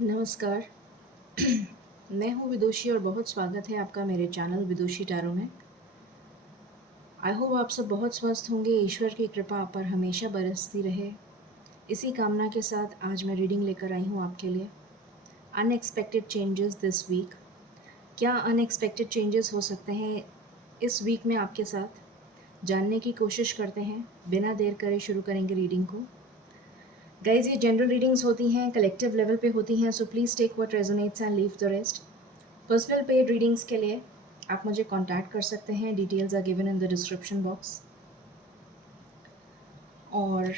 नमस्कार। मैं हूँ विदुषी और बहुत स्वागत है आपका मेरे चैनल विदुषी टैरो में। आई होप आप सब बहुत स्वस्थ होंगे, ईश्वर की कृपा आप पर हमेशा बरसती रहे। इसी कामना के साथ आज मैं रीडिंग लेकर आई हूँ आपके लिए। Unexpected changes this week. क्या अनएक्सपेक्टेड चेंजेस हो सकते हैं इस वीक में आपके साथ? जानने की कोशिश करते हैं। बिना देर करे शुरू करेंगे रीडिंग को। गाइज, ये जनरल रीडिंग्स होती हैं, कलेक्टिव लेवल पे होती हैं, so please take what resonates and leave the rest. Personal paid readings के लिए आप मुझे कांटेक्ट कर सकते हैं। Details are given in the description box. और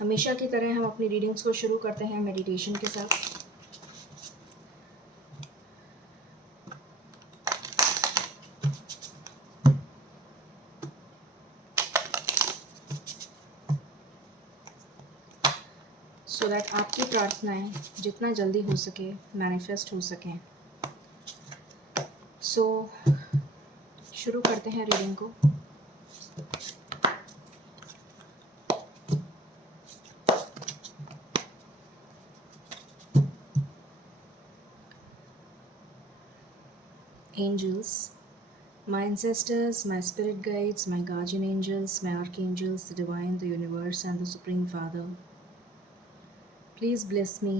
हमेशा की तरह हम अपनी रीडिंग्स को शुरू करते हैं मेडिटेशन के साथ। सो दैट आपकी प्रार्थनाएं जितना जल्दी हो सके मैनिफेस्ट हो सकें। सो शुरू करते हैं रीडिंग को। Angels, my ancestors, my spirit guides, my guardian angels, my archangels, the divine, the universe, and the Supreme Father, please bless me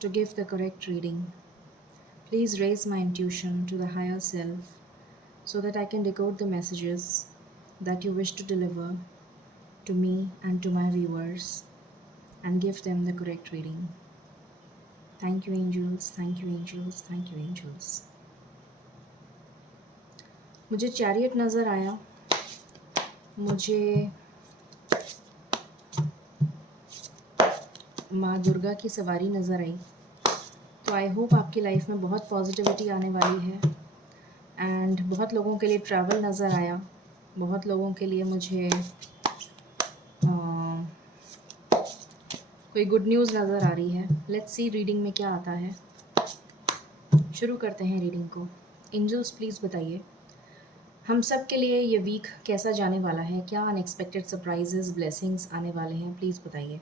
to give the correct reading. Please raise my intuition to the higher self so that I can decode the messages that you wish to deliver to me and to my viewers and give them the correct reading. Thank you, angels. Thank you, angels. Thank you, angels. मुझे chariot नज़र आया, मुझे माँ दुर्गा की सवारी नज़र आई। तो I hope आपकी लाइफ में बहुत पॉजिटिविटी आने वाली है। एंड बहुत लोगों के लिए ट्रैवल नज़र आया, बहुत लोगों के लिए मुझे कोई गुड न्यूज़ नज़र आ रही है। लेट्स सी रीडिंग में क्या आता है। शुरू करते हैं रीडिंग को। एंजल्स प्लीज़ बताइए हम सब के लिए ये वीक कैसा जाने वाला है। क्या अनएक्सपेक्टेड सरप्राइजेस, ब्लेसिंग्स आने वाले हैं? प्लीज़ बताइए।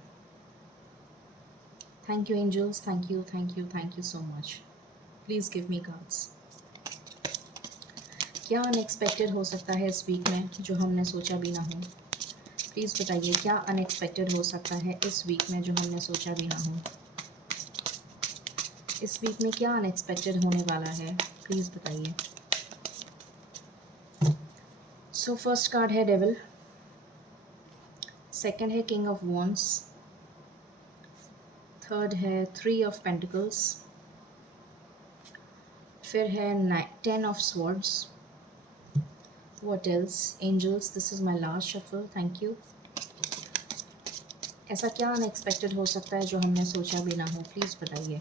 Thank you angels, thank you, thank you, thank you so much. Please give me cards. क्या अनएक्सपेक्टेड हो सकता है इस वीक में जो हमने सोचा भी ना हो? प्लीज़ बताइए क्या अनएक्सपेक्टेड हो सकता है इस वीक में जो हमने सोचा भी ना हो? इस वीक में क्या अनएक्सपेक्टेड होने वाला है? प्लीज़ बताइए। सो फर्स्ट कार्ड है डेविल, सेकंड है किंग ऑफ वॉन्ड्स, थर्ड है थ्री ऑफ पेंटिकल्स, फिर है 10 of swords. What else? Angels, this is my last shuffle, thank you. ऐसा क्या अनएक्सपेक्टेड हो सकता है जो हमने सोचा भी ना हो? प्लीज़ बताइए।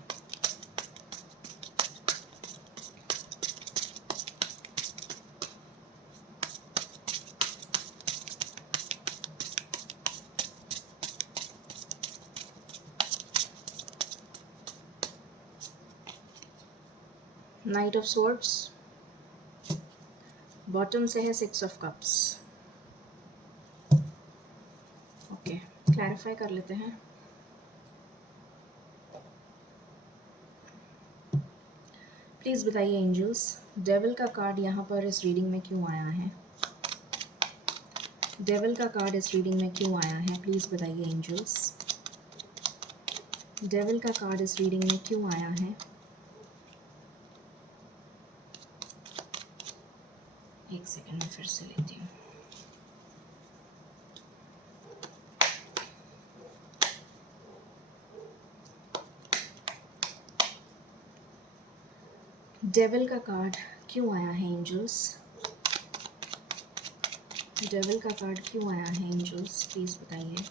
नाइट ऑफ स्वॉर्ड्स, बॉटम से है 6 ऑफ कप्स। ओके, क्लैरिफाई कर लेते हैं। प्लीज़ बताइए एंजल्स, डेविल का कार्ड यहाँ पर इस रीडिंग में क्यों आया है? डेविल का कार्ड इस रीडिंग में क्यों आया है? प्लीज़ बताइए एंजल्स, डेविल का कार्ड इस रीडिंग में क्यों आया है? एक सेकंड में फिर से लेती हूँ। डेविल का कार्ड क्यों आया है एंजल्स? डेविल का कार्ड क्यों आया है एंजल्स? प्लीज़ बताइए,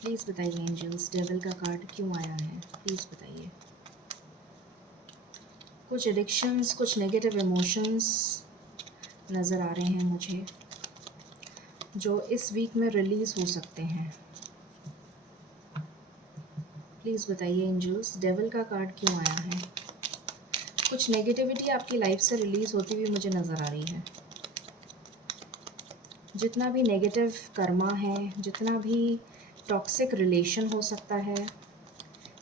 प्लीज़ बताइए एंजल्स, डेविल का कार्ड क्यों आया है? प्लीज़ बताइए। कुछ एडिक्शंस, कुछ नेगेटिव इमोशंस नज़र आ रहे हैं मुझे जो इस वीक में रिलीज़ हो सकते हैं। प्लीज़ बताइए एंजल्स, डेविल का कार्ड क्यों आया है? कुछ नेगेटिविटी आपकी लाइफ से रिलीज़ होती हुई मुझे नज़र आ रही है जितना भी नेगेटिव कर्मा है, जितना भी टॉक्सिक रिलेशन हो सकता है,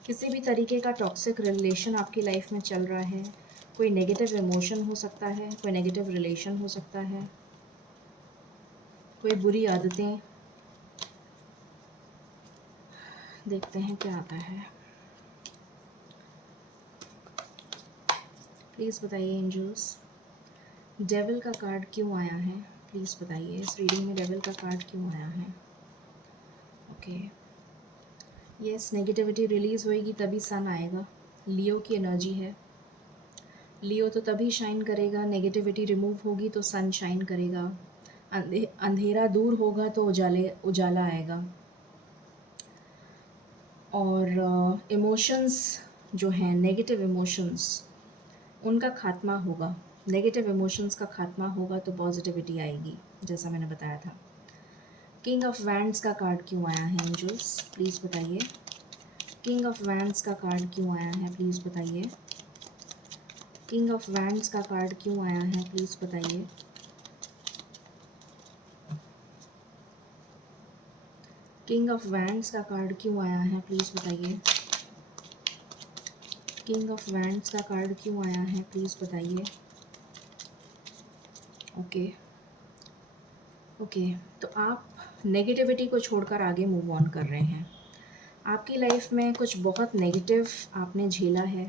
किसी भी तरीके का टॉक्सिक रिलेशन आपकी लाइफ में चल रहा है, कोई नेगेटिव इमोशन हो सकता है, कोई नेगेटिव रिलेशन हो सकता है, कोई बुरी आदतें, देखते हैं क्या आता है। प्लीज़ बताइए एंजल्स, डेविल का कार्ड क्यों आया है? प्लीज़ बताइए इस रीडिंग में डेविल का कार्ड क्यों आया है? ओके, यस, नेगेटिविटी रिलीज़ होएगी तभी सन आएगा। लियो की एनर्जी है। लियो तो तभी शाइन करेगा, नेगेटिविटी रिमूव होगी तो सन शाइन करेगा। अंधेरा दूर होगा तो उजाला आएगा। और इमोशंस जो हैं, नेगेटिव इमोशंस, उनका खात्मा होगा। नेगेटिव इमोशंस का खात्मा होगा तो पॉजिटिविटी आएगी, जैसा मैंने बताया था। किंग ऑफ वैंड्स का कार्ड क्यों आया है एंजल्स? प्लीज़ बताइए। किंग ऑफ वैंड्स का कार्ड क्यों आया है? प्लीज़ बताइए। किंग ऑफ वैंड्स का कार्ड क्यों आया है? प्लीज़ बताइए। किंग ऑफ वैंड्स का कार्ड क्यों आया है? प्लीज़ बताइए। किंग ऑफ वैंड्स का कार्ड क्यों आया है? प्लीज़ बताइए। ओके ओके, तो आप नेगेटिविटी को छोड़कर आगे मूव ऑन कर रहे हैं। आपकी लाइफ में कुछ बहुत नेगेटिव आपने झेला है।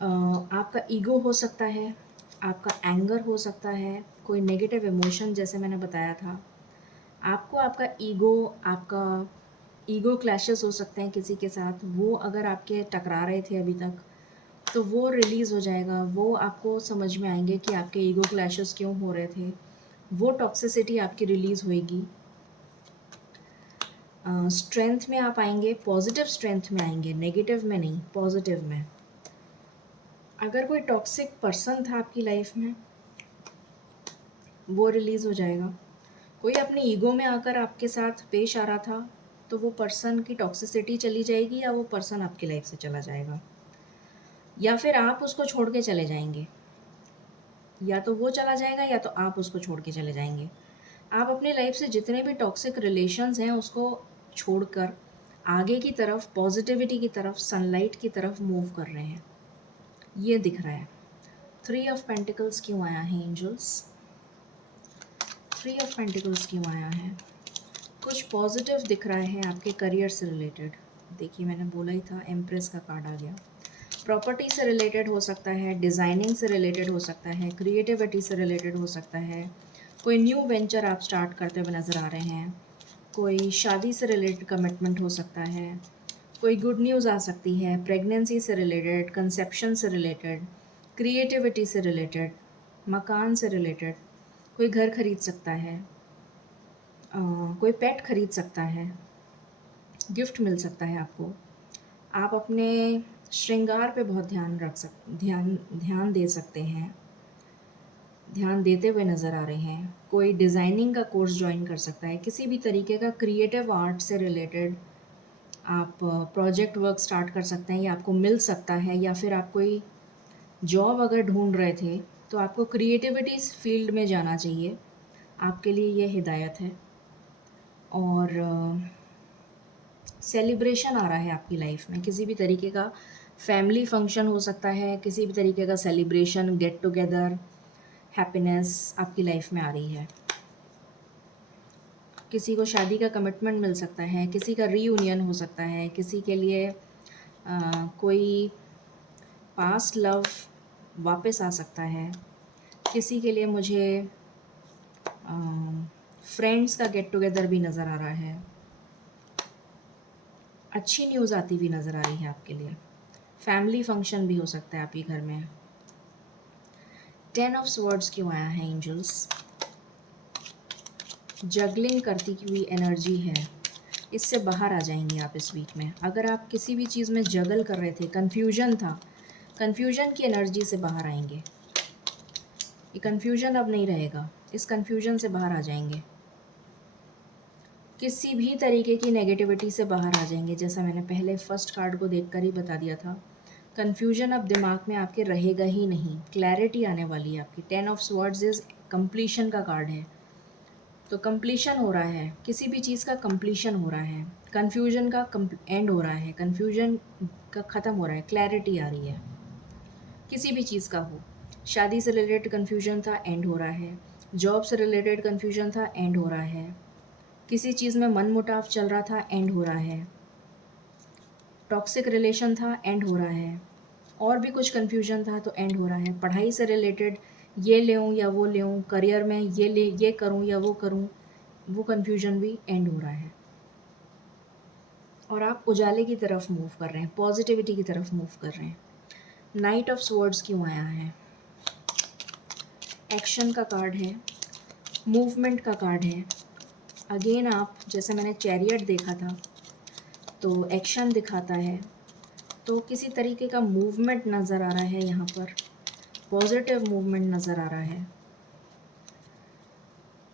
आपका ईगो हो सकता है, आपका एंगर हो सकता है, कोई नेगेटिव इमोशन जैसे मैंने बताया था। आपको आपका ईगो क्लैशेस हो सकते हैं किसी के साथ, वो अगर आपके टकरा रहे थे अभी तक तो वो रिलीज़ हो जाएगा। वो आपको समझ में आएंगे कि आपके ईगो क्लैशेस क्यों हो रहे थे। वो टॉक्सिसिटी आपकी रिलीज़ होएगी। स्ट्रेंथ में आप आएंगे, पॉजिटिव स्ट्रेंथ में आएंगे, नेगेटिव में नहीं, पॉजिटिव में। अगर कोई टॉक्सिक पर्सन था आपकी लाइफ में, वो रिलीज़ हो जाएगा। कोई अपनी ईगो में आकर आपके साथ पेश आ रहा था तो वो पर्सन की टॉक्सिसिटी चली जाएगी, या वो पर्सन आपकी लाइफ से चला जाएगा, या फिर आप उसको छोड़ के चले जाएंगे। या तो वो चला जाएगा या तो आप उसको छोड़ के चले जाएंगे। आप अपनी लाइफ से जितने भी टॉक्सिक रिलेशंस हैं उसको छोड़कर आगे की तरफ, पॉजिटिविटी की तरफ, सनलाइट की तरफ मूव कर रहे हैं, ये दिख रहा है। 3 ऑफ पेंटिकल्स क्यों आया है एंजल्स? 3 ऑफ पेंटिकल्स क्यों आया है? कुछ पॉजिटिव दिख रहा है आपके करियर से रिलेटेड। देखिए, मैंने बोला ही था, एम्प्रेस का कार्ड आ गया। प्रॉपर्टी से रिलेटेड हो सकता है, डिज़ाइनिंग से रिलेटेड हो सकता है, क्रिएटिविटी से रिलेटेड हो सकता है, कोई न्यू वेंचर आप स्टार्ट करते हुए नज़र आ रहे हैं, कोई शादी से रिलेटेड कमिटमेंट हो सकता है, कोई गुड न्यूज़ आ सकती है, प्रेगनेंसी से रिलेटेड, कंसेप्शन से रिलेटेड, क्रिएटिविटी से रिलेटेड, मकान से रिलेटेड, कोई घर खरीद सकता है, कोई पेट खरीद सकता है, गिफ्ट मिल सकता है आपको। आप अपने श्रृंगार पे बहुत ध्यान दे सकते हैं, ध्यान देते हुए नज़र आ रहे हैं। कोई डिज़ाइनिंग का कोर्स ज्वाइन कर सकता है, किसी भी तरीके का क्रिएटिव आर्ट से रिलेटेड आप प्रोजेक्ट वर्क स्टार्ट कर सकते हैं, या आपको मिल सकता है। या फिर आप कोई जॉब अगर ढूंढ रहे थे तो आपको क्रिएटिविटी फील्ड में जाना चाहिए, आपके लिए ये हिदायत है। और सेलिब्रेशन आ रहा है आपकी लाइफ में, किसी भी तरीके का फैमिली फंक्शन हो सकता है, किसी भी तरीके का सेलिब्रेशन, गेट टुगेदर, हैप्पीनेस आपकी लाइफ में आ रही है। किसी को शादी का कमिटमेंट मिल सकता है, किसी का रीयूनियन हो सकता है, किसी के लिए कोई पास्ट लव वापस आ सकता है, किसी के लिए मुझे फ्रेंड्स का गेट टुगेदर भी नज़र आ रहा है। अच्छी न्यूज़ आती हुई नज़र आ रही है आपके लिए। फैमिली फंक्शन भी हो सकता है आपके घर में। 10 ऑफ स्वॉर्ड्स क्यों आया है एंजल्स? जगलिंग करती हुई एनर्जी है, इससे बाहर आ जाएंगे आप इस वीक में। अगर आप किसी भी चीज़ में जगल कर रहे थे, कन्फ्यूजन था, कन्फ्यूजन की एनर्जी से बाहर आएंगे। ये कन्फ्यूजन अब नहीं रहेगा, इस कन्फ्यूजन से बाहर आ जाएंगे। किसी भी तरीके की नेगेटिविटी से बाहर आ जाएंगे, जैसा मैंने पहले फर्स्ट कार्ड को देखकर ही बता दिया था। कन्फ्यूजन अब दिमाग में आपके रहेगा ही नहीं, क्लैरिटी आने वाली है आपकी। 10 ऑफ स्वॉर्ड्स इज कंप्लीशन का कार्ड है। तो कंप्लीशन हो रहा है, किसी भी चीज़ का कंप्लीशन हो रहा है, कन्फ्यूजन का एंड हो रहा है, कन्फ्यूजन का ख़त्म हो रहा है, क्लैरिटी आ रही है, किसी भी चीज़ का हो। शादी से रिलेटेड कन्फ्यूजन था, एंड हो रहा है। जॉब से रिलेटेड कन्फ्यूजन था, एंड हो रहा है। किसी चीज़ में मनमुटाव चल रहा था, एंड हो रहा है। टॉक्सिक रिलेशन था, एंड हो रहा है। और भी कुछ कन्फ्यूजन था तो एंड हो रहा है। पढ़ाई से रिलेटेड ये लेऊँ या वो लेऊँ, करियर में ये करूँ या वो करूँ, वो कन्फ्यूजन भी एंड हो रहा है। और आप उजाले की तरफ मूव कर रहे हैं, पॉजिटिविटी की तरफ मूव कर रहे हैं। नाइट ऑफ स्वॉर्ड्स क्यों आया है? एक्शन का कार्ड है, मूवमेंट का कार्ड है। अगेन आप, जैसे मैंने चैरियट देखा था तो एक्शन दिखाता है, तो किसी तरीके का मूवमेंट नज़र आ रहा है यहाँ पर, पॉजिटिव मूवमेंट नज़र आ रहा है।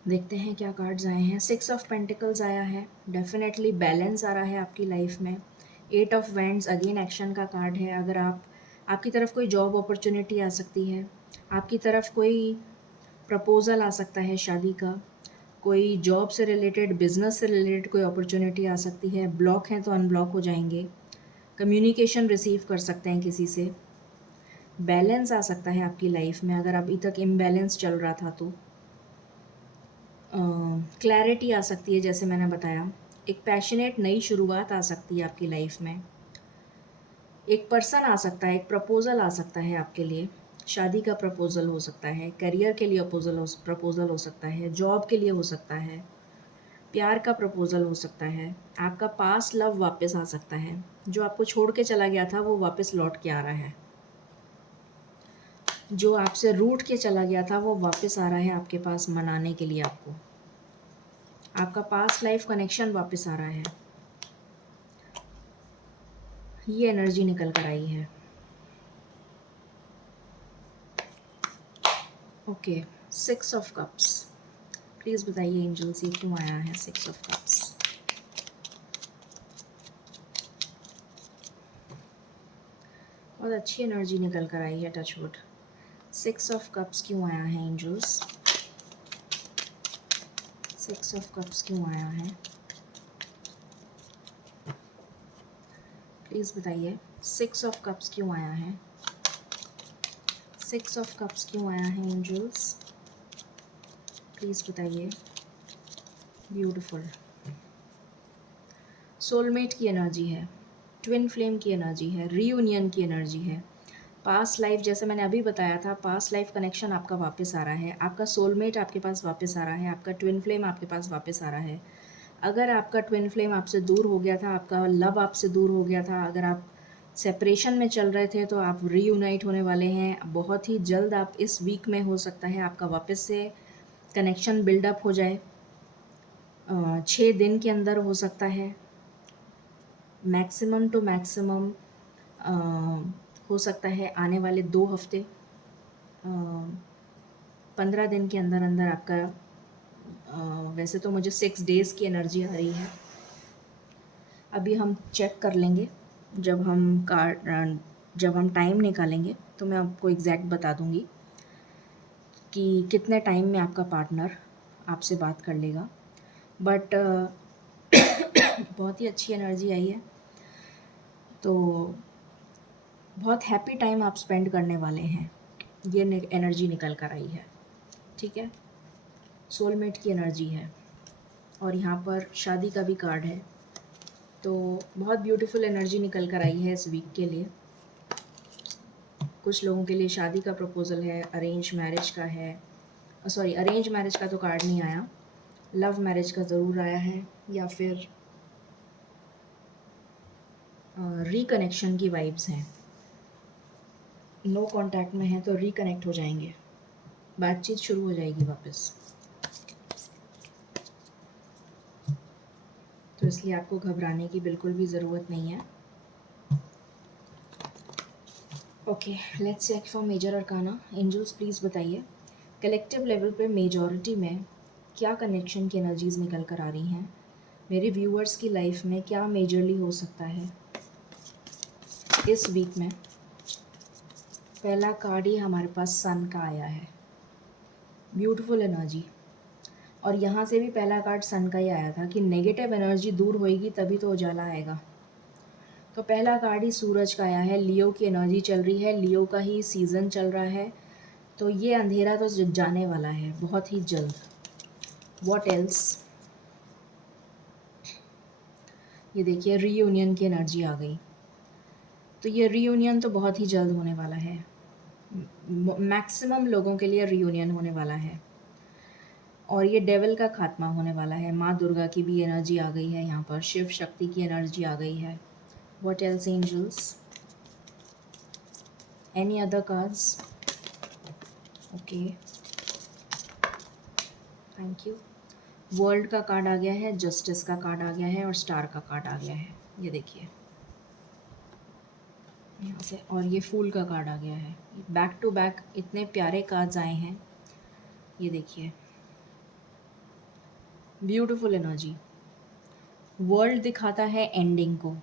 देखते हैं क्या कार्ड्स आए हैं। 6 ऑफ पेंटिकल्स आया है, डेफिनेटली बैलेंस आ रहा है आपकी लाइफ में। 8 ऑफ वैंड्स अगेन एक्शन का कार्ड है। अगर आपकी तरफ कोई जॉब अपॉर्चुनिटी आ सकती है, आपकी तरफ कोई प्रपोज़ल आ सकता है शादी का, कोई जॉब से रिलेटेड, बिजनेस से रिलेटेड कोई अपॉर्चुनिटी आ सकती है। ब्लॉक हैं तो अनब्लॉक हो जाएंगे, कम्युनिकेशन रिसीव कर सकते हैं किसी से। बैलेंस आ सकता है आपकी लाइफ में, अगर अभी तक इम्बैलेंस चल रहा था तो क्लैरिटी आ सकती है, जैसे मैंने बताया। एक पैशनेट नई शुरुआत आ सकती है आपकी लाइफ में। एक पर्सन आ सकता है, एक प्रपोज़ल आ सकता है आपके लिए। शादी का प्रपोज़ल हो सकता है, करियर के लिए प्रपोज़ल हो सकता है, जॉब के लिए हो सकता है, प्यार का प्रपोज़ल हो सकता है। आपका पास्ट लव वापस आ सकता है, जो आपको छोड़ के चला गया था वो वापस लौट के आ रहा है। जो आपसे रूठ के चला गया था वो वापस आ रहा है आपके पास मनाने के लिए आपको। आपका पास्ट लाइफ कनेक्शन वापस आ रहा है। ये एनर्जी निकल कर आई है। Okay, 6 of cups. प्लीज़ बताइए एंजल्स, ये क्यों आया है 6 ऑफ कप्स? बहुत अच्छी एनर्जी निकल कर आई है, टचवुड। 6 ऑफ कप्स क्यों आया है एंजल्स? 6 ऑफ कप्स क्यों आया है? प्लीज़ बताइए 6 ऑफ कप्स क्यों आया है? 6 ऑफ कप्स क्यों आया है एंजल्स? प्लीज़ बताइए। ब्यूटीफुल। सोलमेट की एनर्जी है, ट्विन फ्लेम की एनर्जी है, रीयूनियन की एनर्जी है। पास्ट लाइफ, जैसे मैंने अभी बताया था, पास्ट लाइफ कनेक्शन आपका वापस आ रहा है। आपका सोलमेट आपके पास वापस आ रहा है, आपका ट्विन फ्लेम आपके पास वापस आ रहा है। अगर आपका ट्विन फ्लेम आपसे दूर हो गया था, आपका लव आपसे दूर हो गया था, अगर आप सेपरेशन में चल रहे थे, तो आप रीयूनाइट होने वाले हैं बहुत ही जल्द। आप इस वीक में, हो सकता है आपका वापस से कनेक्शन बिल्डअप हो जाए। 6 दिन के अंदर हो सकता है, मैक्सिमम टू मैक्सिमम हो सकता है आने वाले 2 हफ्ते, 15 दिन के अंदर अंदर आपका। वैसे तो मुझे 6 डेज़ की एनर्जी आ रही है। अभी हम चेक कर लेंगे, जब हम टाइम निकालेंगे तो मैं आपको एग्जैक्ट बता दूंगी कि कितने टाइम में आपका पार्टनर आपसे बात कर लेगा। बट बहुत ही अच्छी एनर्जी आई है, तो बहुत हैप्पी टाइम आप स्पेंड करने वाले हैं। ये एनर्जी निकल कर आई है, ठीक है। सोलमेट की एनर्जी है, और यहाँ पर शादी का भी कार्ड है। तो बहुत ब्यूटीफुल एनर्जी निकल कर आई है इस वीक के लिए। कुछ लोगों के लिए शादी का प्रपोज़ल है, अरेंज मैरिज का है। सॉरी, अरेंज मैरिज का तो कार्ड नहीं आया, लव मैरिज का ज़रूर आया है, या फिर रिकनेक्शन की वाइब्स हैं। नो कांटेक्ट में है तो रिकनेक्ट हो जाएंगे, बातचीत शुरू हो जाएगी वापस। तो इसलिए आपको घबराने की बिल्कुल भी ज़रूरत नहीं है। Okay, let's check for major arcana. Angels please बताइए कलेक्टिव लेवल पे मेजॉरिटी में क्या कनेक्शन की एनर्जीज निकल कर आ रही हैं। मेरे व्यूअर्स की लाइफ में क्या मेजरली हो सकता है इस वीक में। पहला कार्ड ही हमारे पास सन का आया है, ब्यूटीफुल एनर्जी। और यहाँ से भी पहला कार्ड सन का ही आया था कि नेगेटिव एनर्जी दूर होएगी तभी तो उजाला आएगा। तो पहला कार्ड ही सूरज का आया है। लियो की एनर्जी चल रही है, लियो का ही सीज़न चल रहा है, तो ये अंधेरा तो जाने वाला है बहुत ही जल्द। What else? ये देखिए रीयूनियन की एनर्जी आ गई, तो ये रीयूनियन तो बहुत ही जल्द होने वाला है। मैक्सिमम लोगों के लिए रीयूनियन होने वाला है और ये डेविल का खात्मा होने वाला है। माँ दुर्गा की भी एनर्जी आ गई है यहाँ पर, शिव शक्ति की एनर्जी आ गई है। What else angels? Any other cards? Okay, thank you. World का कार्ड आ गया है, जस्टिस का कार्ड आ गया है और स्टार का कार्ड आ गया है। ये देखिए यहाँ से, और ये फूल का कार्ड आ गया है। बैक टू बैक इतने प्यारे कार्ड्स आए हैं, ये देखिए ब्यूटीफुल एनर्जी। वर्ल्ड दिखाता है एंडिंग को,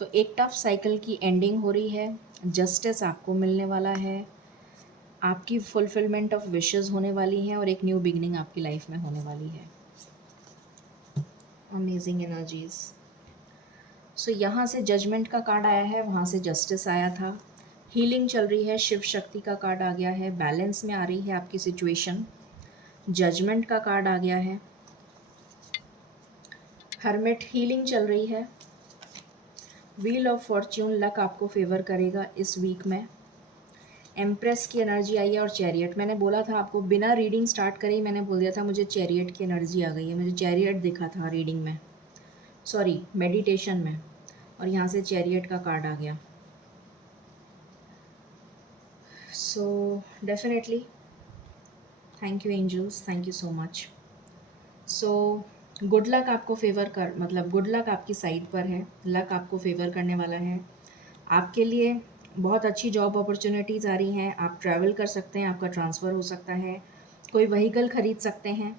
तो एक टफ साइकिल की एंडिंग हो रही है। जस्टिस आपको मिलने वाला है, आपकी फुलफिलमेंट ऑफ विशेस होने वाली हैं और एक न्यू बिगनिंग आपकी लाइफ में होने वाली है। Amazing energies. सो यहाँ से जजमेंट का कार्ड आया है, वहाँ से जस्टिस आया था। हीलिंग चल रही है, शिव शक्ति का कार्ड आ गया है, बैलेंस में आ रही है आपकी सिचुएशन। जजमेंट का कार्ड आ गया है, हर्मिट, हीलिंग चल रही है। व्हील ऑफ फॉर्च्यून, लक आपको फेवर करेगा इस वीक में। एम्प्रेस की एनर्जी आई है और चैरियट। मैंने बोला था आपको, बिना रीडिंग स्टार्ट करे ही मैंने बोल दिया था मुझे चैरियट की एनर्जी आ गई है। मुझे चैरियट दिखा था रीडिंग में, सॉरी मेडिटेशन में, और यहाँ से चैरियट का कार्ड आ गया। So definitely thank you angels, thank you so much. So good luck आपको फेवर कर, मतलब गुड लक आपकी साइड पर है, लक आपको फेवर करने वाला है। आपके लिए बहुत अच्छी जॉब अपॉर्चुनिटीज़ आ रही हैं, आप ट्रैवल कर सकते हैं, आपका ट्रांसफ़र हो सकता है, कोई व्हीकल ख़रीद सकते हैं।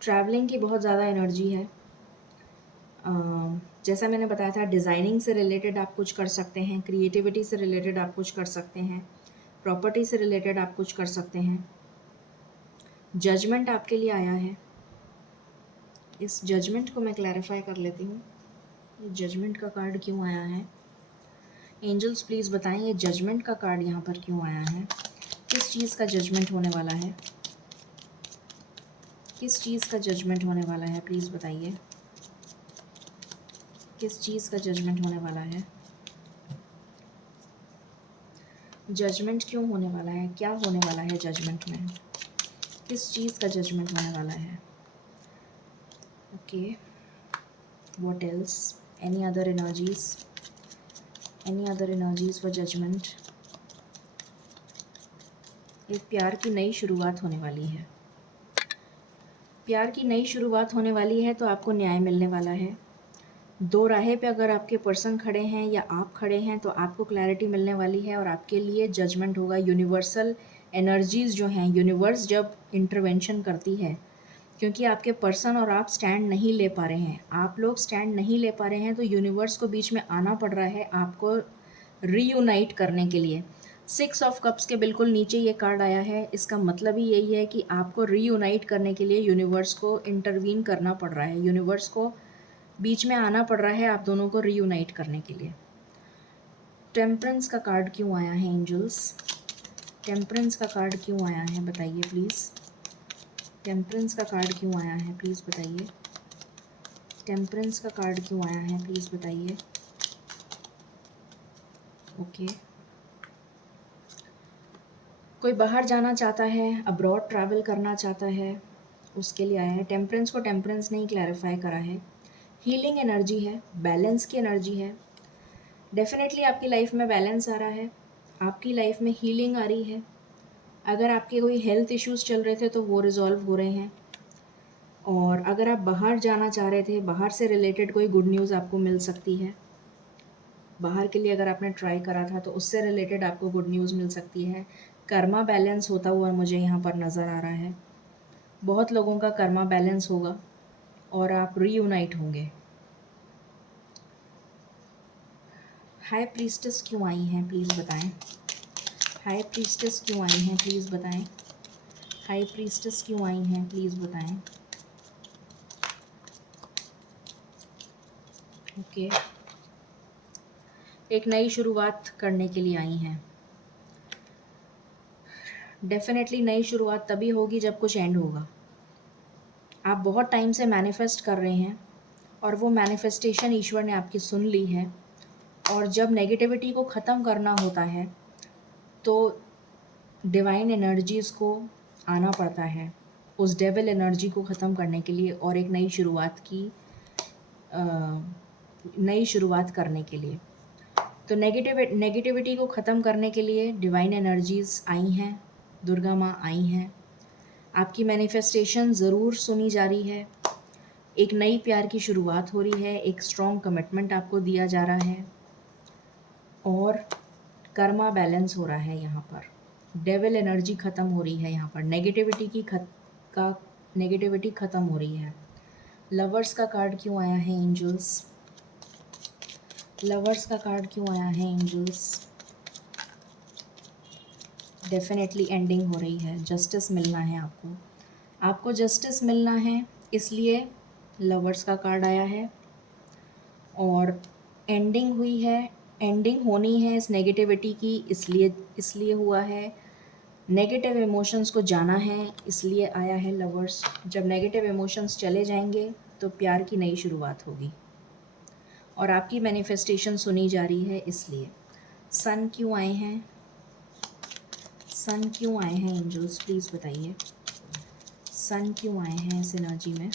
ट्रैवलिंग की बहुत ज़्यादा एनर्जी है। जैसा मैंने बताया था, डिज़ाइनिंग से रिलेटेड आप कुछ कर सकते हैं, क्रिएटिविटी से रिलेटेड आप कुछ कर सकते हैं, प्रॉपर्टी से रिलेटेड आप कुछ कर सकते हैं। जजमेंट आपके लिए आया है, इस जजमेंट को मैं क्लैरिफाई कर लेती हूँ। ये जजमेंट का कार्ड क्यों आया है? एंजल्स प्लीज़ बताएं ये जजमेंट का कार्ड यहाँ पर क्यों आया है? किस चीज़ का जजमेंट होने वाला है? किस चीज़ का जजमेंट होने वाला है? प्लीज़ बताइए किस चीज़ का जजमेंट होने वाला है? जजमेंट क्यों होने वाला है? क्या होने वाला है जजमेंट में? किस चीज़ का जजमेंट होने वाला है? Okay, what else? Any other energies? Any other energies for judgement? एक प्यार की नई शुरुआत होने वाली है। प्यार की नई शुरुआत होने वाली है, तो आपको न्याय मिलने वाला है। दो राहें पे अगर आपके पर्सन खड़े हैं या आप खड़े हैं, तो आपको क्लैरिटी मिलने वाली है और आपके लिए जजमेंट होगा। यूनिवर्सल एनर्जीज़ जो हैं, यूनिवर्स जब इंटरवेंशन करती है, क्योंकि आपके पर्सन और आप स्टैंड नहीं ले पा रहे हैं, आप लोग स्टैंड नहीं ले पा रहे हैं, तो यूनिवर्स को बीच में आना पड़ रहा है आपको रीयूनाइट करने के लिए। 6 ऑफ कप्स के बिल्कुल नीचे ये कार्ड आया है, इसका मतलब ही यही है कि आपको रीयूनाइट करने के लिए यूनिवर्स को इंटरवीन करना पड़ रहा है, यूनिवर्स को बीच में आना पड़ रहा है आप दोनों को रीयूनाइट करने के लिए। टेम्परेंस का कार्ड क्यों आया है एंजल्स? टेम्परेंस का कार्ड क्यों आया है बताइए प्लीज़। टेम्परेंस का कार्ड क्यों आया है प्लीज़ बताइए। टेम्परेंस का कार्ड क्यों आया है प्लीज़ बताइए। ओके, कोई बाहर जाना चाहता है, अब्रॉड ट्रैवल करना चाहता है, उसके लिए आया है। टेम्परेंस को टेम्परेंस नहीं क्लैरिफाई करा है। हीलिंग एनर्जी है, बैलेंस की एनर्जी है। डेफिनेटली आपकी लाइफ में बैलेंस आ रहा है, आपकी लाइफ में हीलिंग आ रही है। अगर आपके कोई हेल्थ इश्यूज़ चल रहे थे तो वो रिज़ॉल्व हो रहे हैं, और अगर आप बाहर जाना चाह रहे थे, बाहर से रिलेटेड कोई गुड न्यूज़ आपको मिल सकती है। बाहर के लिए अगर आपने ट्राई करा था तो उससे रिलेटेड आपको गुड न्यूज़ मिल सकती है। कर्मा बैलेंस होता हुआ मुझे यहाँ पर नज़र आ रहा है। बहुत लोगों का कर्मा बैलेंस होगा और आप रीयूनाइट होंगे। हाई प्रीस्टेस क्यों आई हैं प्लीज़ बताएं। हाई प्रीस्टेस क्यों आई हैं प्लीज़ बताएं। हाई प्रीस्टेस क्यों आई हैं, प्लीज़ बताएं। ओके, एक नई शुरुआत करने के लिए आई हैं। डेफिनेटली नई शुरुआत तभी होगी जब कुछ एंड होगा। आप बहुत टाइम से मैनिफेस्ट कर रहे हैं और वो मैनिफेस्टेशन ईश्वर ने आपकी सुन ली है। और जब नेगेटिविटी को ख़त्म करना होता है तो डिवाइन एनर्जीज़ को आना पड़ता है उस डेविल एनर्जी को ख़त्म करने के लिए और एक नई शुरुआत करने के लिए। तो नेगेटिविटी को ख़त्म करने के लिए डिवाइन एनर्जीज़ आई हैं, दुर्गा माँ आई हैं। आपकी मैनिफेस्टेशन ज़रूर सुनी जा रही है। एक नई प्यार की शुरुआत हो रही है, एक स्ट्रॉन्ग कमिटमेंट आपको दिया जा रहा है और कर्मा बैलेंस हो रहा है। यहाँ पर डेविल एनर्जी ख़त्म हो रही है। यहाँ पर नेगेटिविटी ख़त्म हो रही है। लवर्स का कार्ड क्यों आया है एंजल्स? लवर्स का कार्ड क्यों आया है एंजल्स? डेफिनेटली एंडिंग हो रही है, जस्टिस मिलना है आपको जस्टिस मिलना है, इसलिए लवर्स का कार्ड आया है। और एंडिंग हुई है, एंडिंग होनी है इस नेगेटिविटी की, इसलिए हुआ है। नेगेटिव इमोशंस को जाना है, इसलिए आया है लवर्स। जब नेगेटिव इमोशंस चले जाएंगे तो प्यार की नई शुरुआत होगी और आपकी मैनिफेस्टेशन सुनी जा रही है। इसलिए सन क्यों आए हैं? सन क्यों आए हैं एंजल्स, प्लीज़ बताइए। सन क्यों आए हैं इस एनर्जी में?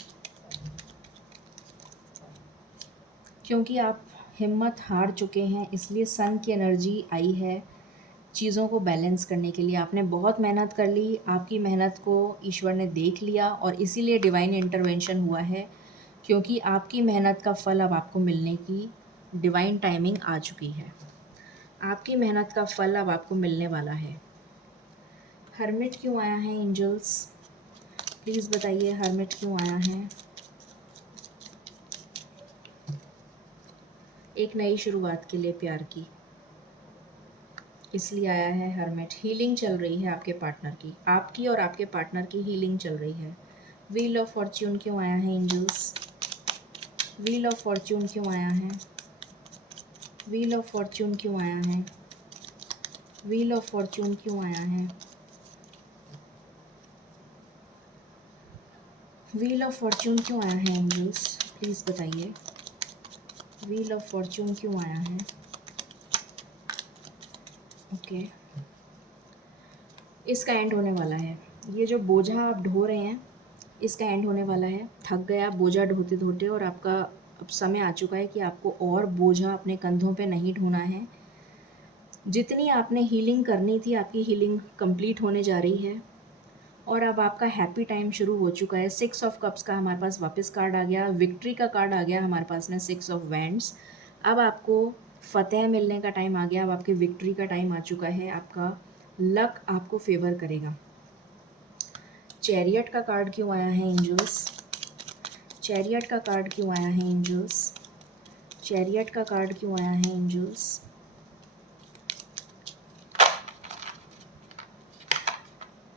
क्योंकि आप हिम्मत हार चुके हैं, इसलिए सन की एनर्जी आई है चीज़ों को बैलेंस करने के लिए। आपने बहुत मेहनत कर ली, आपकी मेहनत को ईश्वर ने देख लिया और इसीलिए डिवाइन इंटरवेंशन हुआ है, क्योंकि आपकी मेहनत का फल अब आपको मिलने की डिवाइन टाइमिंग आ चुकी है। आपकी मेहनत का फल अब आपको मिलने वाला है। हर्मिट क्यों आया है एंजल्स, प्लीज़ बताइए। हर्मिट क्यों आया है? एक नई शुरुआत के लिए प्यार की, इसलिए आया है हर्मिट। हीलिंग चल रही है आपके पार्टनर की, आपकी और आपके पार्टनर की हीलिंग चल रही है। व्हील ऑफ फॉर्च्यून क्यों आया है एंजल्स? व्हील ऑफ फॉर्च्यून क्यों आया है? व्हील ऑफ फॉर्च्यून क्यों आया है? व्हील ऑफ फॉर्च्यून क्यों आया है? व्हील ऑफ फॉर्च्यून क्यों आया है एंजल्स, प्लीज़ बताइए। व्हील ऑफ फॉर्च्यून क्यों आया है? ओके, इसका एंड होने वाला है। ये जो बोझा आप ढो रहे हैं, इसका एंड होने वाला है। थक गए आप बोझा ढोते ढोते और आपका अब समय आ चुका है कि आपको और बोझा अपने कंधों पे नहीं ढोना है। जितनी आपने हीलिंग करनी थी, आपकी हीलिंग कंप्लीट होने जा रही है और अब आपका हैप्पी टाइम शुरू हो चुका है। 6 ऑफ कप्स का हमारे पास वापस कार्ड आ गया, विक्ट्री का कार्ड आ गया हमारे पास में, 6 ऑफ वैंड्स। अब आपको फ़तेह मिलने का टाइम आ गया, अब आपकी विक्ट्री का टाइम आ चुका है। आपका लक आपको फेवर करेगा। चैरियट का कार्ड क्यों आया है एंजल्स? चैरियट का कार्ड क्यों आया है एंजल्स? चैरियट का कार्ड क्यों आया है एंजल्स?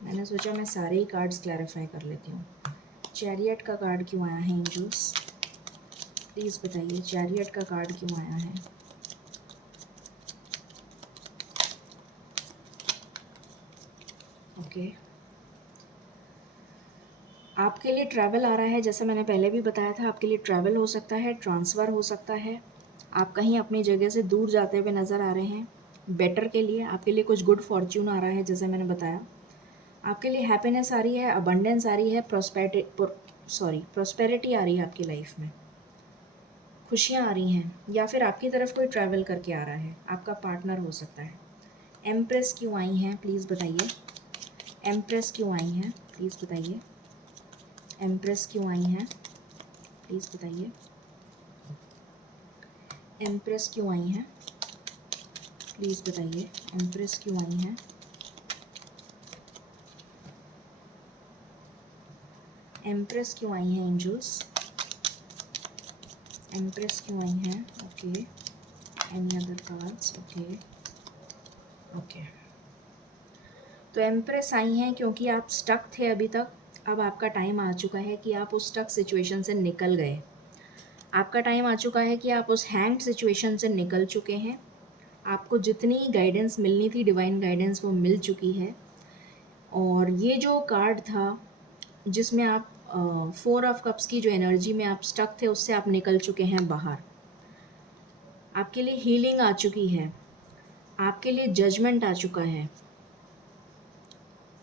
मैंने सोचा मैं सारे ही कार्ड्स क्लैरिफाई कर लेती हूँ। चैरियट का कार्ड क्यों आया है एंजल्स, प्लीज़ बताइए। चैरियट का कार्ड क्यों आया है? ओके, आपके लिए ट्रैवल आ रहा है। जैसे मैंने पहले भी बताया था, आपके लिए ट्रैवल हो सकता है, ट्रांसफ़र हो सकता है। आप कहीं अपनी जगह से दूर जाते हुए नज़र आ रहे हैं बेटर के लिए। आपके लिए कुछ गुड फॉर्च्यून आ रहा है, जैसे मैंने बताया। आपके लिए हैप्पीनेस आ रही है, अबंडेंस आ रही है, प्रॉस्पेरिटी आ रही है आपकी लाइफ में। खुशियाँ आ रही हैं, या फिर आपकी तरफ कोई ट्रैवल करके आ रहा है, आपका पार्टनर हो सकता है। एम्प्रेस क्यों आई हैं, प्लीज़ बताइए। एम्प्रेस क्यों आई हैं, प्लीज़ बताइए। एम्प्रेस क्यों आई हैं, प्लीज़ बताइए। एम्प्रेस क्यों आई हैं, प्लीज़ बताइए। एम्प्रेस क्यों आई हैं? एम्प्रेस क्यों आई हैं एंजल्स? एम्प्रेस क्यों आई हैं? Okay, any other cards? Okay okay, तो एम्प्रेस आई हैं क्योंकि आप स्टक थे अभी तक। अब आपका टाइम आ चुका है कि आप उस स्टक सिचुएशन से निकल गए। आपका टाइम आ चुका है कि आप उस हैंग सिचुएशन से निकल चुके हैं। आपको जितनी गाइडेंस मिलनी थी, डिवाइन गाइडेंस, वो मिल चुकी है। और ये जो कार्ड था जिसमें आप 4 ऑफ कप्स की जो एनर्जी में आप स्टक थे, उससे आप निकल चुके हैं बाहर। आपके लिए हीलिंग आ चुकी है, आपके लिए जजमेंट आ चुका है,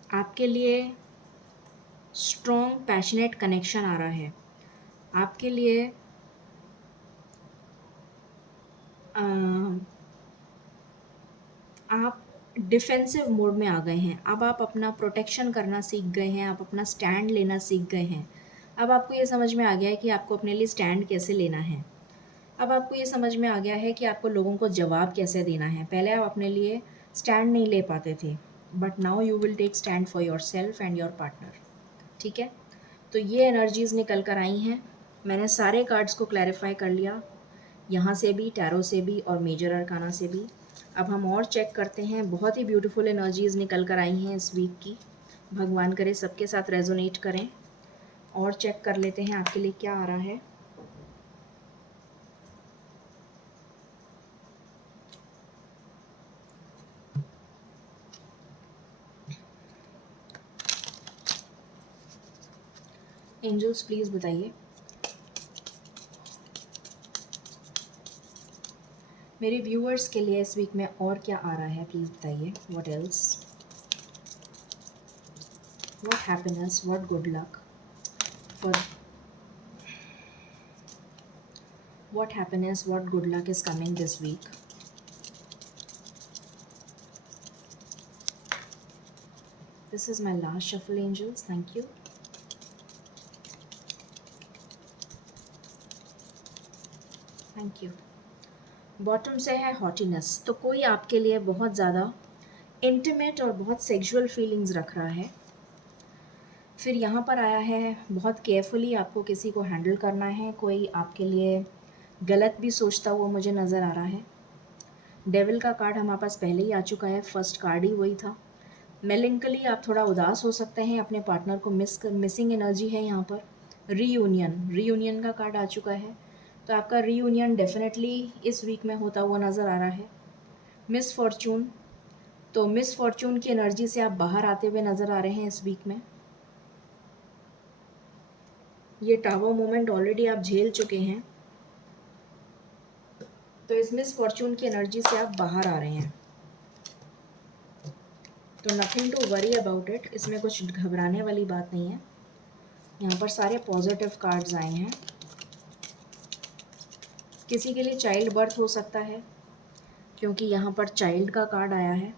आपके लिए स्ट्रॉन्ग पैशनेट कनेक्शन आ रहा है, आपके लिए अ, आप डिफेंसिव मोड में आ गए हैं। अब आप अपना प्रोटेक्शन करना सीख गए हैं, आप अपना स्टैंड लेना सीख गए हैं। अब आपको ये समझ में आ गया है कि आपको अपने लिए स्टैंड कैसे लेना है। अब आपको ये समझ में आ गया है कि आपको लोगों को जवाब कैसे देना है। पहले आप अपने लिए स्टैंड नहीं ले पाते थे, but now you will take stand for yourself and your partner. ठीक है, तो ये एनर्जीज़ निकल कर आई हैं। मैंने सारे कार्ड्स को क्लैरिफाई कर लिया, यहाँ से भी, टैरो से भी और मेजर अरकाना से भी। अब हम और चेक करते हैं। बहुत ही ब्यूटीफुल एनर्जीज़ निकल कर आई हैं इस वीक की। भगवान करे सबके साथ रेजोनेट करें। और चेक कर लेते हैं आपके लिए क्या आ रहा है। एंजल्स प्लीज़ बताइए मेरे व्यूअर्स के लिए इस वीक में और क्या आ रहा है। प्लीज़ बताइए। What else, what happiness, what good luck for, what happiness, what good luck is coming this week. This is my last shuffle angels, thank you. Thank you. Bottom से है हॉटीनेस, तो कोई आपके लिए बहुत ज़्यादा इंटीमेट और बहुत सेक्सुअल फीलिंग्स रख रहा है। फिर यहाँ पर आया है बहुत केयरफुली आपको किसी को हैंडल करना है। कोई आपके लिए गलत भी सोचता हुआ मुझे नज़र आ रहा है। डेविल का कार्ड हमारे पास पहले ही आ चुका है, फर्स्ट कार्ड ही वही था। मेलिंकली आप थोड़ा उदास हो सकते हैं, अपने पार्टनर को मिसिंग एनर्जी है यहाँ पर। रीयूनियन का कार्ड आ चुका है, तो आपका रीयूनियन डेफिनेटली इस वीक में होता हुआ नज़र आ रहा है। मिस फॉर्चून, तो मिस फॉर्चून की एनर्जी से आप बाहर आते हुए नज़र आ रहे हैं इस वीक में। ये टावर मोमेंट ऑलरेडी आप झेल चुके हैं, तो इस मिस फॉर्चून की एनर्जी से आप बाहर आ रहे हैं। तो nothing to worry about it, इसमें कुछ घबराने वाली बात नहीं है। यहाँ पर सारे पॉजिटिव कार्ड्स आए हैं। किसी के लिए चाइल्ड बर्थ हो सकता है, क्योंकि यहाँ पर चाइल्ड का कार्ड आया है।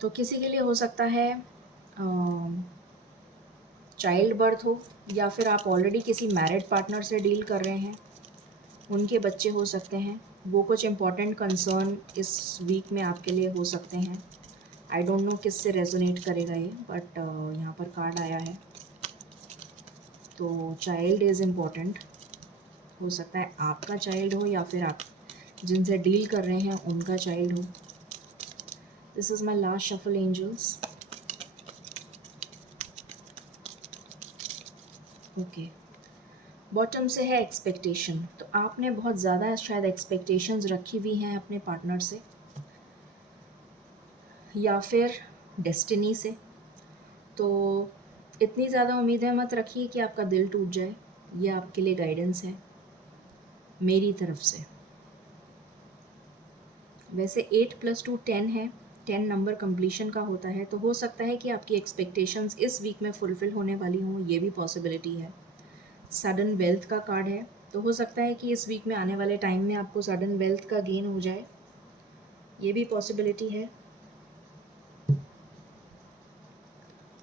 तो किसी के लिए हो सकता है चाइल्ड बर्थ हो, या फिर आप ऑलरेडी किसी मैरिड पार्टनर से डील कर रहे हैं, उनके बच्चे हो सकते हैं। वो कुछ इम्पॉर्टेंट कंसर्न इस वीक में आपके लिए हो सकते हैं। आई डोंट नो किससे रेजोनेट करेगा ये, बट यहाँ पर कार्ड आया है। तो चाइल्ड इज़ इम्पॉर्टेंट, हो सकता है आपका चाइल्ड हो या फिर आप जिनसे डील कर रहे हैं उनका चाइल्ड हो। This is my last shuffle angels. Okay, bottom से है एक्सपेक्टेशन, तो आपने बहुत ज़्यादा शायद एक्सपेक्टेशंस रखी हुई हैं अपने पार्टनर से या फिर डेस्टिनी से। तो इतनी ज़्यादा उम्मीदें मत रखिए कि आपका दिल टूट जाए। ये आपके लिए गाइडेंस है मेरी तरफ से। वैसे 8 + 2 10 है, 10 नंबर कंप्लीशन का होता है, तो हो सकता है कि आपकी एक्सपेक्टेशंस इस वीक में फुलफ़िल होने वाली हों, ये भी पॉसिबिलिटी है। सडन वेल्थ का कार्ड है, तो हो सकता है कि इस वीक में आने वाले टाइम में आपको सडन वेल्थ का गेन हो जाए, ये भी पॉसिबिलिटी है।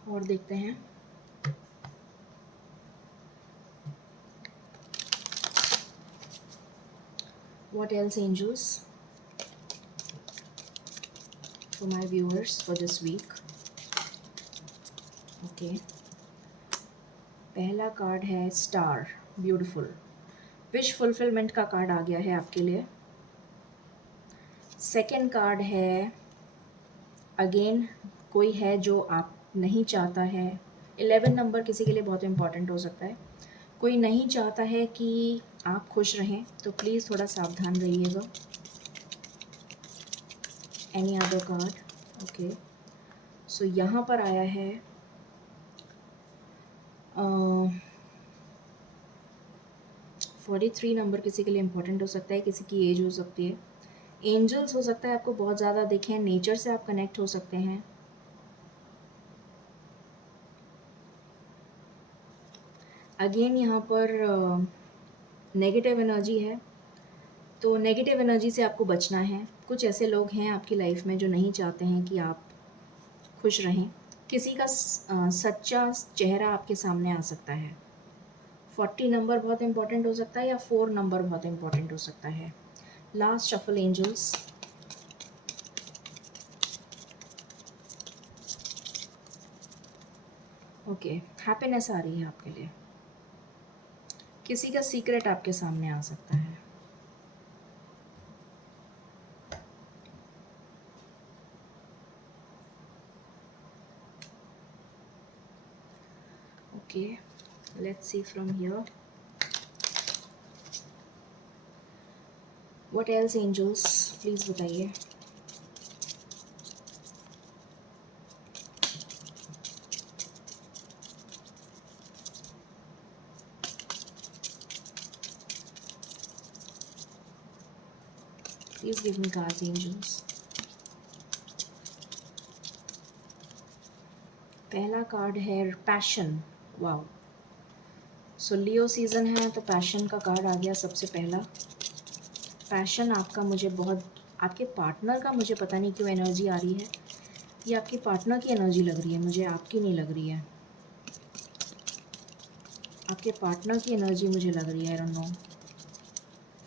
और देखते हैं what else angels for my viewers for this week. Okay, पहला कार्ड है स्टार, ब्यूटीफुल, विश फुलफिलमेंट का कार्ड आ गया है आपके लिए। सेकंड कार्ड है अगेन कोई है जो आप नहीं चाहता है। 11 नंबर किसी के लिए बहुत इम्पॉर्टेंट हो सकता है। कोई नहीं चाहता है कि आप खुश रहें, तो प्लीज़ थोड़ा सावधान रहिएगा। Any other card? ओके, सो यहाँ पर आया है 43 नंबर किसी के लिए इम्पोर्टेंट हो सकता है, किसी की एज हो सकती है। एंजल्स हो सकता है आपको बहुत ज़्यादा दिखें, नेचर से आप कनेक्ट हो सकते हैं। अगेन यहाँ पर नेगेटिव एनर्जी है, तो नेगेटिव एनर्जी से आपको बचना है। कुछ ऐसे लोग हैं आपकी लाइफ में जो नहीं चाहते हैं कि आप खुश रहें। किसी का सच्चा चेहरा आपके सामने आ सकता है। 40 नंबर बहुत इंपॉर्टेंट हो सकता है, या 4 नंबर बहुत इंपॉर्टेंट हो सकता है। Last shuffle angels. Okay, happiness आ रही है आपके लिए। किसी का सीक्रेट आपके सामने आ सकता है। Okay, let's see from here what else angels, please बताइए। Please give me cards angels. पहला कार्ड है passion. Wow, so Leo season है तो पैशन का कार्ड आ गया सबसे पहला। पैशन आपका मुझे बहुत, आपके पार्टनर का मुझे पता नहीं क्यों एनर्जी आ रही है। ये आपकी पार्टनर की एनर्जी लग रही है मुझे, आपकी नहीं लग रही है। आपके पार्टनर की एनर्जी मुझे लग रही है, I don't know,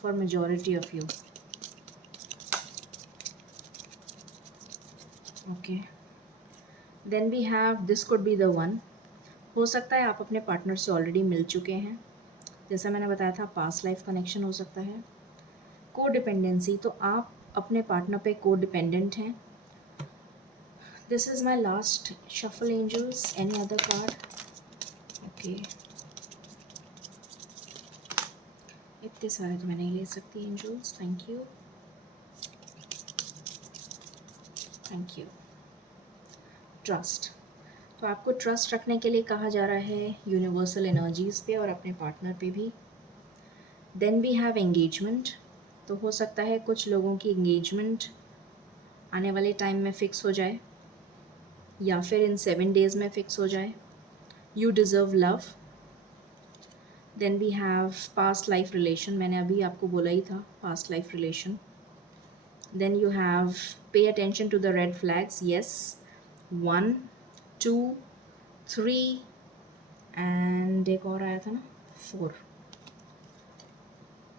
for majority of you. Okay, then we have this could be the one. हो सकता है आप अपने पार्टनर से ऑलरेडी मिल चुके हैं, जैसा मैंने बताया था पास्ट लाइफ कनेक्शन हो सकता है। को डिपेंडेंसी, तो आप अपने पार्टनर पे को डिपेंडेंट हैं। This is my last shuffle angels. Any other card? Okay, इतने सारे तो मैं नहीं ले सकती angels, thank you thank you. Trust, तो आपको ट्रस्ट रखने के लिए कहा जा रहा है यूनिवर्सल एनर्जीज़ पे और अपने पार्टनर पे भी। देन वी हैव एंगेजमेंट, तो हो सकता है कुछ लोगों की एंगेजमेंट आने वाले टाइम में फ़िक्स हो जाए, या फिर इन 7 डेज़ में फ़िक्स हो जाए। You deserve love. Then we have past life relation, मैंने अभी आपको बोला ही था past life relation. Then you have pay attention to the red flags, yes, 1 2 3 and एक और आया था ना 4।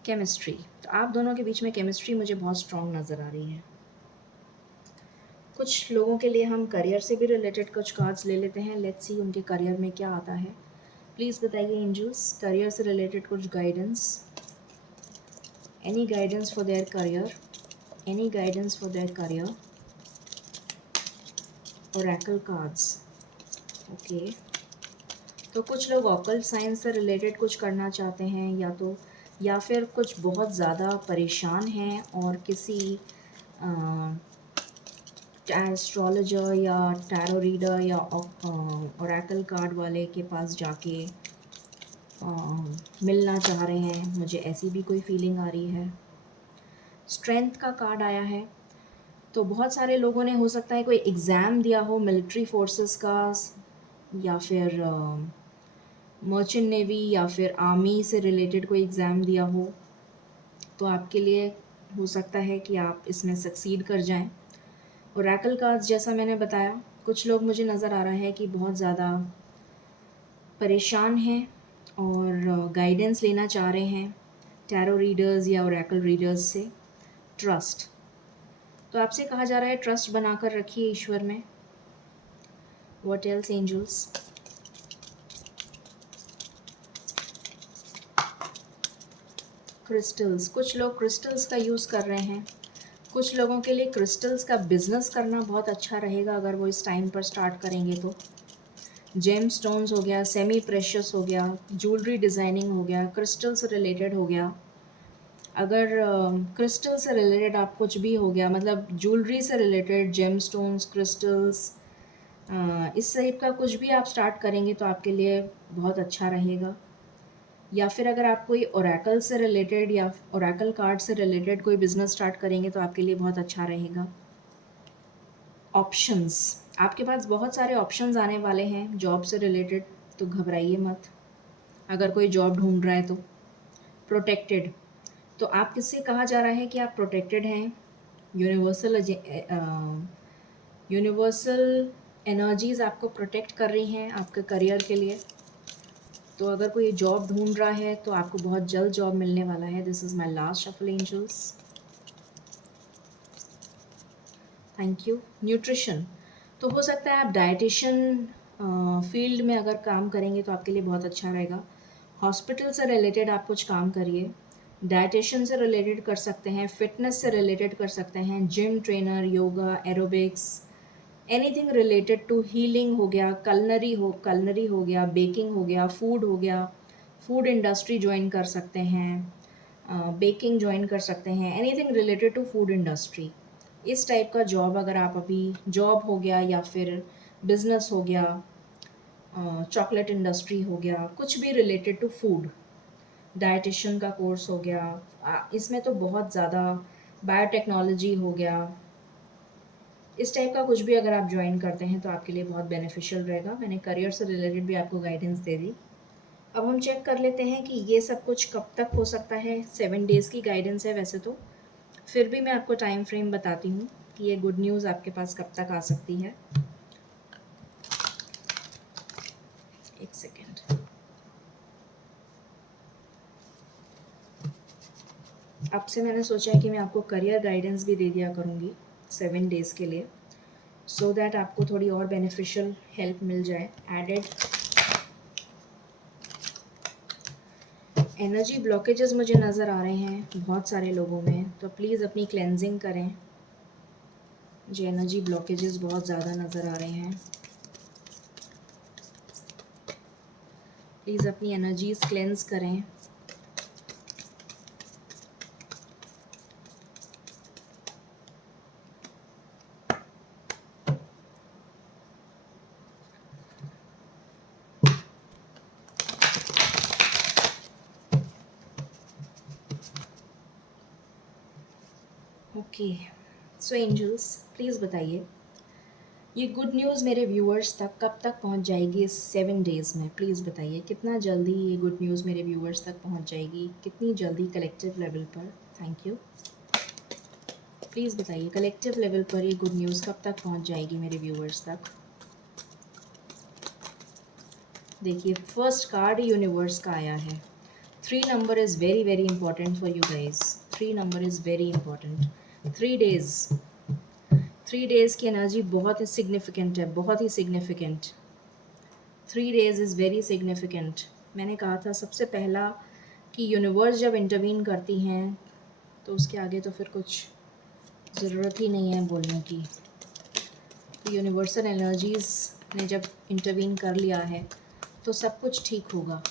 केमिस्ट्री, तो आप दोनों के बीच में केमिस्ट्री मुझे बहुत स्ट्रॉन्ग नज़र आ रही है। कुछ लोगों के लिए हम करियर से भी रिलेटेड कुछ कार्ड्स ले लेते हैं, लेट्स सी उनके करियर में क्या आता है। प्लीज़ बताइए एंजल्स, करियर से रिलेटेड कुछ guidance, any guidance for their career, any guidance for their career. Oracle cards, okay, तो कुछ लोग ऑकल्ट साइंस से रिलेटेड कुछ करना चाहते हैं, या फिर कुछ बहुत ज़्यादा परेशान हैं और किसी एस्ट्रोलॉजर या टैरो रीडर या ओरेकल कार्ड वाले के पास जाके मिलना चाह रहे हैं, मुझे ऐसी भी कोई फीलिंग आ रही है। स्ट्रेंथ का कार्ड आया है, तो बहुत सारे लोगों ने हो सकता है कोई एग्ज़ाम दिया हो मिलिट्री फोर्सेस का, या फिर मर्चेंट नेवी या फिर आर्मी से रिलेटेड कोई एग्ज़ाम दिया हो, तो आपके लिए हो सकता है कि आप इसमें सक्सीड कर जाएं। ओरेकल कार्ड्स जैसा मैंने बताया, कुछ लोग मुझे नज़र आ रहा है कि बहुत ज़्यादा परेशान हैं और गाइडेंस लेना चाह रहे हैं टैरो रीडर्स या ओरेकल रीडर्स से। ट्रस्ट, तो आपसे कहा जा रहा है ट्रस्ट बनाकर रखिए ईश्वर में। What else angels? क्रिस्टल्स, कुछ लोग क्रिस्टल्स का यूज़ कर रहे हैं। कुछ लोगों के लिए क्रिस्टल्स का बिजनेस करना बहुत अच्छा रहेगा अगर वो इस टाइम पर स्टार्ट करेंगे तो। जेम स्टोन्स हो गया, सेमी प्रेशियस हो गया, ज्वेलरी डिज़ाइनिंग हो गया, क्रिस्टल से रिलेटेड हो गया। अगर क्रिस्टल से रिलेटेड आप कुछ भी हो गया, मतलब ज्वेलरी से रिलेटेड जेम स्टोन्स, क्रिस्टल्स, इस टाइप का कुछ भी आप स्टार्ट करेंगे तो आपके लिए बहुत अच्छा रहेगा। या फिर अगर आप कोई ओरेकल से रिलेटेड या ओरेकल कार्ड से रिलेटेड कोई बिजनेस स्टार्ट करेंगे तो आपके लिए बहुत अच्छा रहेगा। ऑप्शंस, आपके पास बहुत सारे ऑप्शंस आने वाले हैं जॉब से रिलेटेड, तो घबराइए मत अगर कोई जॉब ढूंढ रहा है तो। प्रोटेक्टेड, तो आप किससे कहा जा रहा है कि आप प्रोटेक्टेड हैं। यूनिवर्सल यूनिवर्सल एनर्जीज आपको प्रोटेक्ट कर रही हैं आपके करियर के लिए। तो अगर कोई जॉब ढूंढ रहा है तो आपको बहुत जल्द जॉब मिलने वाला है। This is my last shuffle angels. Thank you. Nutrition, तो हो सकता है आप डाइटिशियन फील्ड में अगर काम करेंगे तो आपके लिए बहुत अच्छा रहेगा। हॉस्पिटल से रिलेटेड आप कुछ काम करिए, डाइटिशियन से रिलेटेड कर सकते हैं, फिटनेस से रिलेटेड कर सकते हैं, gym trainer, yoga, aerobics, anything related to healing हो गया, कलनरी हो गया, बेकिंग हो गया, फूड हो गया, फूड इंडस्ट्री ज्वाइन कर सकते हैं, बेकिंग ज्वाइन कर सकते हैं, anything related to food industry. इस टाइप का जॉब अगर आप अभी, जॉब हो गया या फिर बिजनेस हो गया, चॉकलेट इंडस्ट्री हो गया, कुछ भी रिलेटेड टू फूड, डाइटिशियन का कोर्स हो गया, इसमें तो बहुत ज़्यादा, बायोटेक्नोलॉजी हो गया, इस टाइप का कुछ भी अगर आप ज्वाइन करते हैं तो आपके लिए बहुत बेनिफिशियल रहेगा। मैंने करियर से रिलेटेड भी आपको गाइडेंस दे दी। अब हम चेक कर लेते हैं कि ये सब कुछ कब तक हो सकता है। 7 डेज़ की गाइडेंस है वैसे तो, फिर भी मैं आपको टाइम फ्रेम बताती हूँ कि ये गुड न्यूज़ आपके पास कब तक आ सकती है। एक सेकेंड। अब से मैंने सोचा है कि मैं आपको करियर गाइडेंस भी दे दिया करूँगी 7 डेज़ के लिए, सो दैट आपको थोड़ी और बेनिफिशियल हेल्प मिल जाए एडेड। एनर्जी ब्लॉकेजेस मुझे नज़र आ रहे हैं बहुत सारे लोगों में, तो प्लीज़ अपनी क्लेंजिंग करें। मुझे एनर्जी ब्लॉकेजेस बहुत ज़्यादा नज़र आ रहे हैं। प्लीज़ अपनी एनर्जीज क्लेंज करें। ओके, सो एंजल्स प्लीज़ बताइए ये गुड न्यूज़ मेरे व्यूअर्स तक कब तक पहुंच जाएगी इस 7 डेज़ में। प्लीज़ बताइए कितना जल्दी ये गुड न्यूज़ मेरे व्यूअर्स तक पहुंच जाएगी, कितनी जल्दी कलेक्टिव लेवल पर। Thank you. प्लीज़ बताइए कलेक्टिव लेवल पर ये गुड न्यूज़ कब तक पहुंच जाएगी मेरे व्यूअर्स तक। देखिए फर्स्ट कार्ड यूनिवर्स का आया है। 3 number is very very important for you guys. 3 number is very important. 3 days, 3 days की एनर्जी बहुत ही सिग्निफिकेंट है, बहुत ही significant. 3 days is very significant. मैंने कहा था सबसे पहला कि यूनिवर्स जब इंटरवीन करती हैं तो उसके आगे तो फिर कुछ ज़रूरत ही नहीं है बोलने की। यूनिवर्सल एनर्जीज़ ने जब इंटरवीन कर लिया है तो सब कुछ ठीक होगा,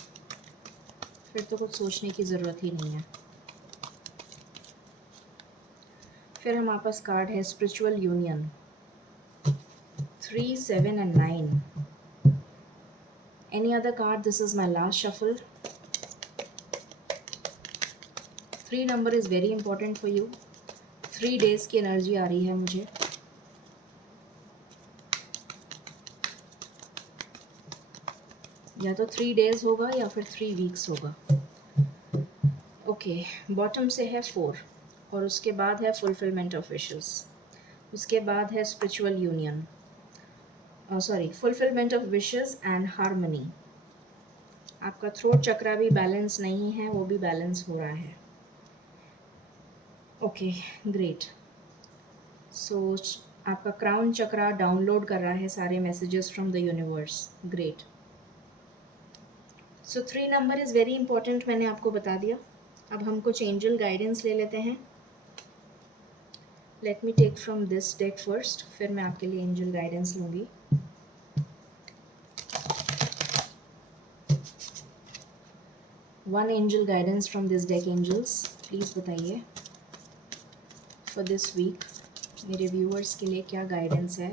फिर तो कुछ सोचने की ज़रूरत ही नहीं है। फिर हमारे पास कार्ड है spiritual union, 3, 7 and 9. Any other card? This is my last shuffle. 3 number is very important for you. 3 days की एनर्जी आ रही है मुझे। या तो 3 days होगा या फिर 3 weeks होगा। ओके, बॉटम से है 4 और उसके बाद है फुलफिलमेंट ऑफ विशेस, उसके बाद है spiritual union, sorry fulfilment of wishes and harmony. आपका थ्रोट चक्रा भी बैलेंस नहीं है, वो भी बैलेंस हो रहा है। Okay great. सो आपका क्राउन चक्रा डाउनलोड कर रहा है सारे messages from the universe. Great. So 3 number is very important, मैंने आपको बता दिया। अब हम कुछ एंजल गाइडेंस ले लेते हैं। Let me take from this deck first, फिर मैं आपके लिए एंजल गाइडेंस लूँगी. One angel guidance from this deck angels, please बताइए फॉर दिस वीक मेरे व्यूअर्स के लिए क्या गाइडेंस है,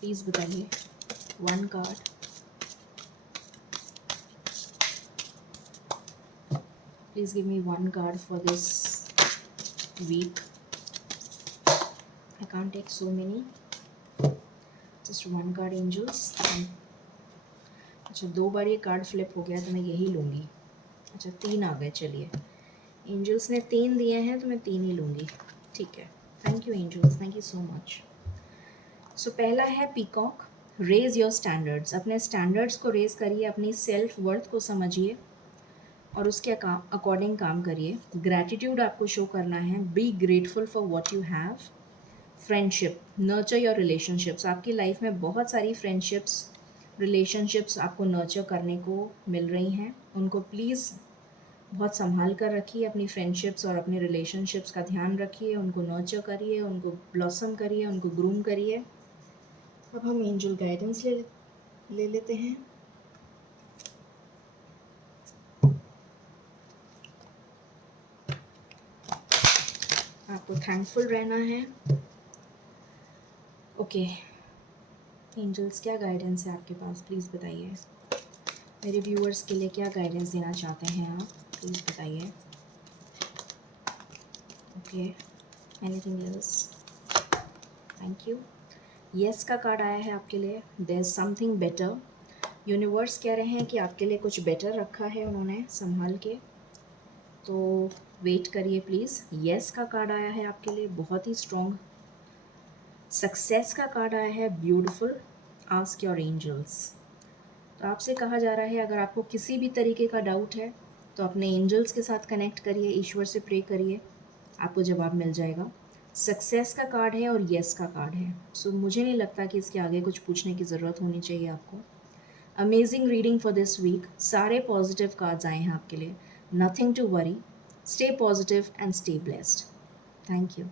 प्लीज़ बताइए. One card. Please give me one card for this week. I can't take so many. Just one card, angels. अच्छा, 2 बार ये card flip हो गया तो मैं यही लूँगी. अच्छा, 3 आ गए. चलिए, एंजल्स ने 3 दिए हैं तो मैं 3 ही लूँगी. ठीक है. Thank you angels, thank you so much. So पहला है पीकॉक. Raise your standards. अपने स्टैंडर्ड्स को रेज करिए, अपनी सेल्फ वर्थ को समझिए और उसके अकॉर्डिंग काम करिए. ग्रैटिट्यूड आपको शो करना है. Be grateful for what you have. Friendship, nurture your relationships. आपकी लाइफ में बहुत सारी फ्रेंडशिप्स, रिलेशनशिप्स आपको नर्चर करने को मिल रही हैं. उनको प्लीज़ बहुत संभाल कर रखिए. अपनी फ्रेंडशिप्स और अपने रिलेशनशिप्स का ध्यान रखिए, उनको नर्चर करिए, उनको ब्लॉसम करिए, उनको ग्रूम करिए. अब हम एंजल गाइडेंस ले लेते हैं. आपको थैंकफुल रहना है. ओके एंजल्स, क्या गाइडेंस है आपके पास, प्लीज़ बताइए. मेरे व्यूअर्स के लिए क्या गाइडेंस देना चाहते हैं आप, प्लीज़ बताइए. Okay, anything else. Thank you. Yes का कार्ड आया है आपके लिए. There is something better. Universe कह रहे हैं कि आपके लिए कुछ बेटर रखा है उन्होंने संभाल के, तो वेट करिए प्लीज़. येस का कार्ड आया है आपके लिए, बहुत ही स्ट्रॉन्ग. सक्सेस का कार्ड आया है, ब्यूटिफुल. Ask your angels. तो आपसे कहा जा रहा है अगर आपको किसी भी तरीके का डाउट है तो अपने एंजल्स के साथ कनेक्ट करिए, ईश्वर से प्रे करिए, आपको जवाब मिल जाएगा. सक्सेस का कार्ड है और येस का कार्ड है. सो मुझे नहीं लगता कि इसके आगे कुछ पूछने की ज़रूरत होनी चाहिए आपको. Amazing reading for this week. सारे पॉजिटिव कार्ड्स आए हैं आपके लिए. Nothing to worry. Stay positive and stay blessed. Thank you.